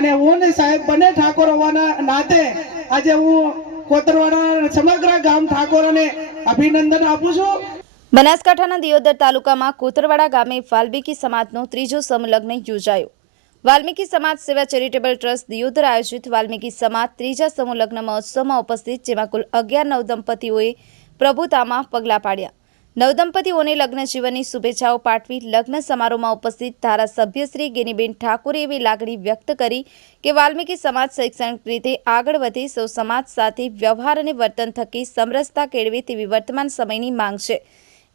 અને હું ને સાહેબ બંને ઠાકોર હોવાના નાતે આજે હું કોતરવાડા સમગ્ર ગામ ઠાકોરોને અભિનંદન આપું છું। બનાસકાંઠાના દિયોદર તાલુકામાં કોતરવાડા ગામે વાલ્મીકી સમાજનો ત્રીજો સમલગ્ન યોજાયો। વાલ્મીકી સમાજ સેવા ચેરિટેબલ ટ્રસ્ટ દિયોદર આયોજિત વાલ્મીકી સમાજ ત્રીજા સમૂહલગ્ન મહોત્સવમાં ઉપસ્થિત, જેમાં કુલ 11 નવદંપતીઓએ પ્રભુતામાં પગલાં પાડ્યા। નવદંપતીઓને લગ્ન જીવનની શુભેચ્છાઓ પાઠવી લગ્ન સમારોહમાં ઉપસ્થિત ધારાસભ્ય શ્રી ગેનીબેન ઠાકોરે એવી લાગણી વ્યક્ત કરી કે વાલ્મીકી સમાજ શૈક્ષણિક રીતે આગળ વધે, સૌ સમાજ સાથે વ્યવહાર અને વર્તન થકી સમરસતા કેળવે તેવી વર્તમાન સમયની માંગ છે।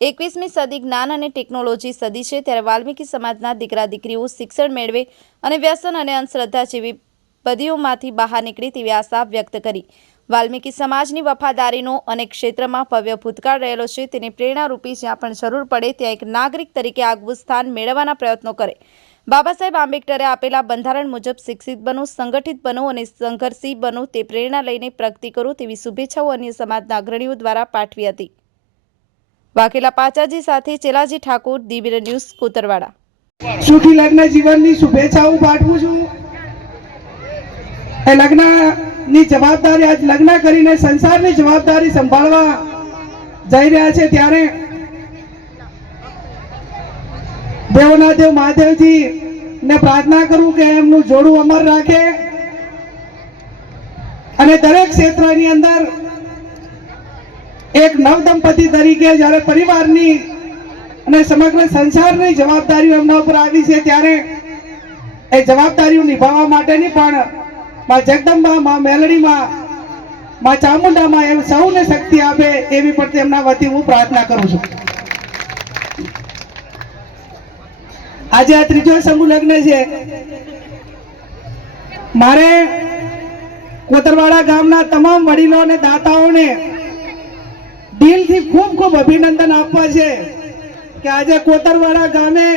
21મી સદી જ્ઞાન અને ટેકનોલોજી સદી છે, ત્યારે વાલ્મીકી સમાજના દીકરા દીકરીઓ શિક્ષણ મેળવે અને વ્યસન અને અંધશ્રદ્ધા જેવી બદીઓમાંથી બહાર નીકળે તેવી આશા વ્યક્ત કરી। વાલ્મીકી સમાજની વફાદારીનો અનેક ક્ષેત્રમાં ભવ્ય ભૂતકાળ રહેલો છે, તેને પ્રેરણારૂપી જ્યાં પણ જરૂર પડે ત્યાં એક નાગરિક તરીકે આગવું સ્થાન મેળવવાના પ્રયત્નો કરે। બાબા સાહેબ આંબેડકરે આપેલા બંધારણ મુજબ શિક્ષિત બનો, સંગઠિત બનો અને સંઘર્ષી બનો, તે પ્રેરણા લઈને પ્રગતિ કરો તેવી શુભેચ્છાઓ અન્ય સમાજના અગ્રણીઓ દ્વારા પાઠવી હતી। વાઘેલા પાચાજી સાથે ચેલાજી ઠાકોર, દી મિરર ન્યૂઝ, કોતરવાડા। સુખી લગ્ન જીવનની શુભેચ્છાઓ પાઠવું છું। એ લગ્નની જવાબદારી, આજ લગ્ન કરીને સંસારની જવાબદારી સંભાળવા જઈ રહ્યા છે, ત્યારે દેવના દેવ મહાદેવજી ને પ્રાર્થના કરું કે એમનું જોડું અમર રાખે અને દરેક ક્ષેત્રની અંદર એક નવદંપતિ તરીકે જ્યારે પરિવારની અને સમગ્ર સંસારની જવાબદારીઓ એમના ઉપર આવી છે, ત્યારે એ જવાબદારીઓ નિભાવવા માટેની પણ માં જગદંબા, માં મેલડીમાં, માં ચામુંડામાં એમ સૌને શક્તિ આપે એવી પણ તેમના વતી હું પ્રાર્થના કરું છું। આજે આ ત્રીજો સમૂહ લગ્ન છે। મારે કોતરવાડા ગામના તમામ વડીલો અને દાતાઓને દિલથી ખૂબ ખૂબ અભિનંદન આપવા છે કે આજે કોતરવાડા ગામે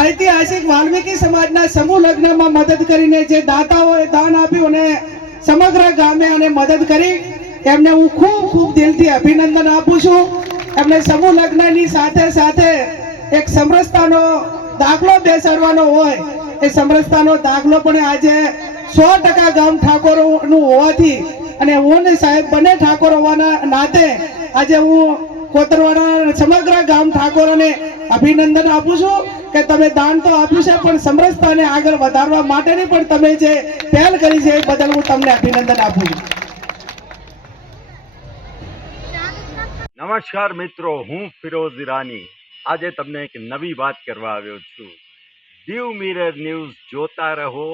ઐતિહાસિક વાલ્મીકી સમાજના સમૂહ લગ્નમાં મદદ કરીને જે દાતાઓએ દાન આપ્યું અને સમગ્ર ગામે અને મદદ કરી, એમને હું ખૂબ ખૂબ દિલથી અભિનંદન આપું છું। એમને સમૂહ લગ્નની સાથે સાથે એક સમરસતાનો દાખલો બેસાડવાનો હોય, એ સમરસતાનો દાખલો પણ આજે 100% ગામ ઠાકોરોનું હોવાથી અને હું ને સાહેબ બંને ઠાકોર હોવાના નાતે આજે હું કોતરવાડા સમગ્ર ગામ ઠાકોરોને અભિનંદન આપું છું કે તમે દાન તો આપ્યું છે, પણ સમરસતાને આગળ વધારવા માટેની પણ તમે જે પહેલ કરી છે એ બદલ હું તમને અભિનંદન આપું છું। નમસ્કાર મિત્રો, હું ફિરોઝ ઈરાની આજે તમને એક નવી વાત કરવા આવ્યો છું। દીવ મિરર ન્યૂઝ જોતા રહો,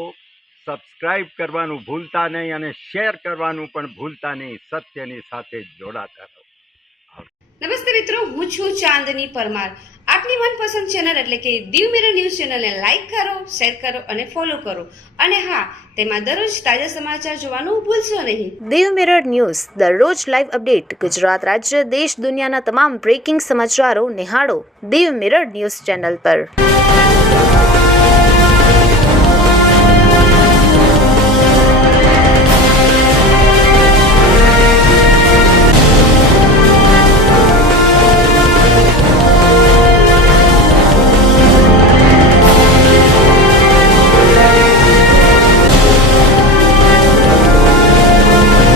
સબસ્ક્રાઇબ કરવાનું ભૂલતા નહીં અને શેર કરવાનું પણ ભૂલતા નહીં। સત્યની સાથે જોડાતા રહો। નમસ્તે મિત્રો, હું છું ચાંદની પરમાર। આપની મનપસંદ ચેનલ એટલે કે દીવ મિરર ન્યૂઝ ચેનલને લાઈક કરો, શેર કરો અને ફોલો કરો, અને હા, તેમાં દરરોજ તાજા સમાચાર જોવાનું ભૂલશો નહીં। દીવ મિરર ન્યૂઝ દરરોજ લાઈવ અપડેટ, ગુજરાત રાજ્ય, દેશ દુનિયાના તમામ બ્રેકિંગ સમાચારો નિહાળો દીવ મિરર ન્યૂઝ ચેનલ પર।